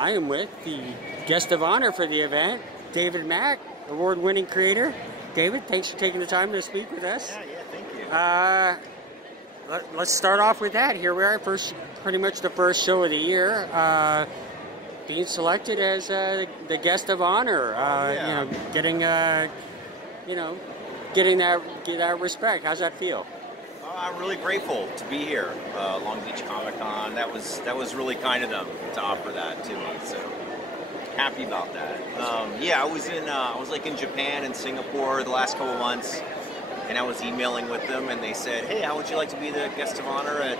I am with the guest of honor for the event, David Mack, award-winning creator. David, thanks for taking the time to speak with us. Yeah, thank you. Let's start off with that. Here we are, pretty much the first show of the year, being selected as the guest of honor. Yeah. You know, getting that respect. How's that feel? I'm really grateful to be here, Long Beach Comic Con. That was really kind of them to offer that to me. So happy about that. Yeah, I was in Japan and Singapore the last couple months, and I was emailing with them, and they said, "Hey, how would you like to be the guest of honor at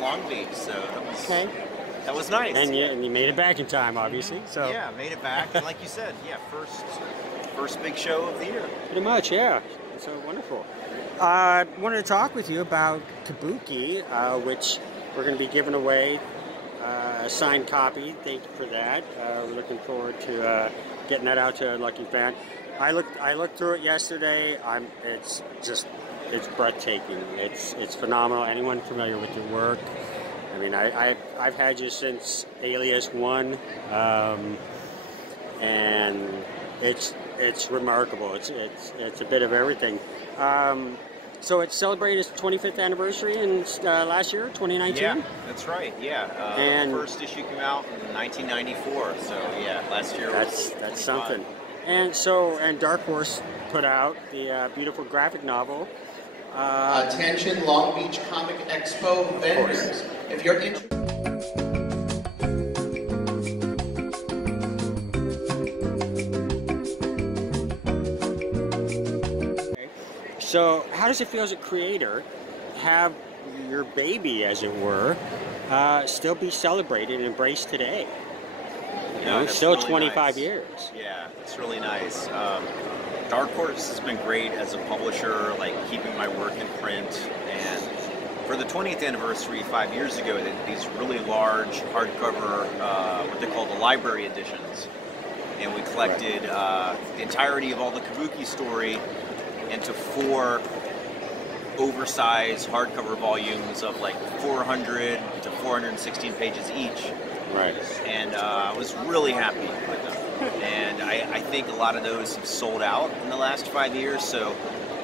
Long Beach?" So that was nice. And you made it back in time, obviously. So yeah, made it back, and like you said, yeah, first big show of the year. Pretty much, yeah. So wonderful. I wanted to talk with you about KABUKI, which we're going to be giving away a signed copy. Thank you for that. We're looking forward to getting that out to a lucky fan. I looked through it yesterday. It's breathtaking. It's phenomenal. Anyone familiar with your work? I mean, I've had you since Alias 1, and it's remarkable. It's a bit of everything. So it celebrated its 25th anniversary in last year, 2019? Yeah, that's right, yeah. And the first issue came out in 1994, so yeah, last year was That's something. And Dark Horse put out the beautiful graphic novel. Attention Long Beach Comic Expo vendors. If you're interested... So how does it feel as a creator to have your baby, as it were, still be celebrated and embraced today? Still really 25 nice. years. Yeah, it's really nice. Dark Horse has been great as a publisher, like keeping my work in print. And for the 20th anniversary 5 years ago, they did these really large hardcover, what they call the library editions. And we collected the entirety of all the Kabuki story into 4 oversized hardcover volumes of like 400 to 416 pages each. Right. And I was really happy with them. And I think a lot of those have sold out in the last 5 years, so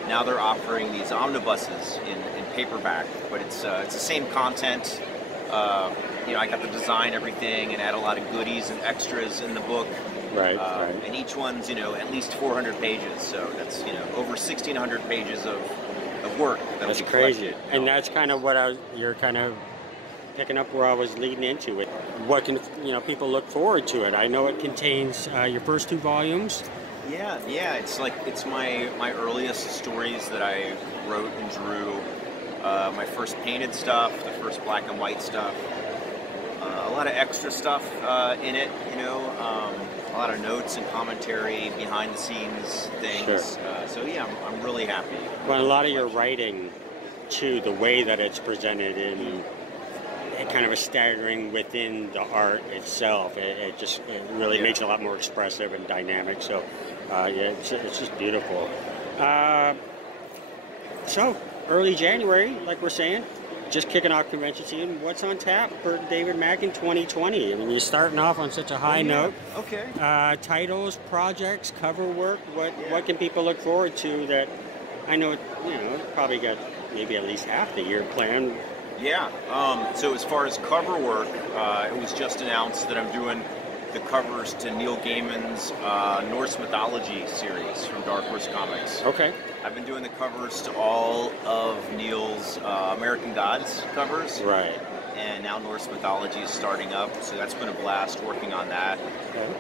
now they're offering these omnibuses in paperback, but it's the same content. I got to design everything and add a lot of goodies and extras in the book. Right, And each one's, at least 400 pages, so that's, over 1,600 pages of work. That's crazy. And that's kind of what you're kind of picking up where I was leading into it. What can, people look forward to it? I know it contains your first 2 volumes. Yeah, it's my earliest stories that I wrote and drew. My first painted stuff, the first black and white stuff. A lot of extra stuff in it, a lot of notes and commentary, behind the scenes things. Sure. So yeah, I'm really happy. Well, a lot of your writing, too, the way that it's presented in kind of a staggering within the art itself, it really makes it a lot more expressive and dynamic. So it's just beautiful. So early January, like we're saying, just kicking off convention season. What's on tap for David Mack in 2020? I mean, you're starting off on such a high note. Okay. Titles, projects, cover work. What can people look forward to that? I know, probably got maybe at least half the year planned. Yeah. So as far as cover work, it was just announced that I'm doing the covers to Neil Gaiman's Norse mythology series from Dark Horse Comics. Okay. I've been doing the covers to all of Neil's American Gods covers. Right. And now Norse mythology is starting up, so that's been a blast working on that. Okay.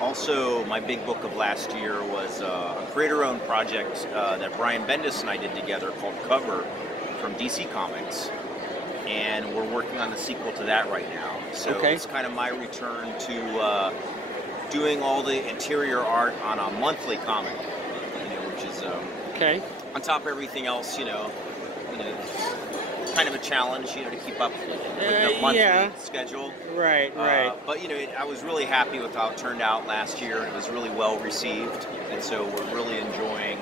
Also, my big book of last year was a creator-owned project that Brian Bendis and I did together called Cover from DC Comics. And we're working on the sequel to that right now. So it's kind of my return to doing all the interior art on a monthly comic, which is on top of everything else, kind of a challenge, to keep up with the monthly schedule. Right. But I was really happy with how it turned out last year. It was really well received, and so we're really enjoying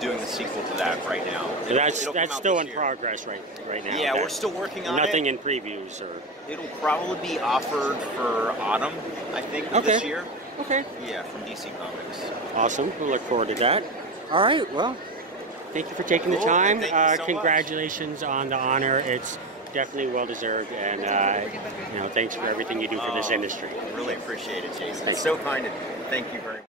doing the sequel to that right now. So that's still in year. progress right now. Yeah, we're still working on nothing it. in previews or. It'll probably be offered for autumn, I think, of this year. Okay. Yeah, from DC Comics. Awesome. We'll look forward to that. All right. Well, thank you for taking the time. Thank you so congratulations on the honor. It's definitely well deserved, and thanks for everything you do for this industry. Really appreciate it, Jason. Thanks. It's so kind of you. Thank you very much.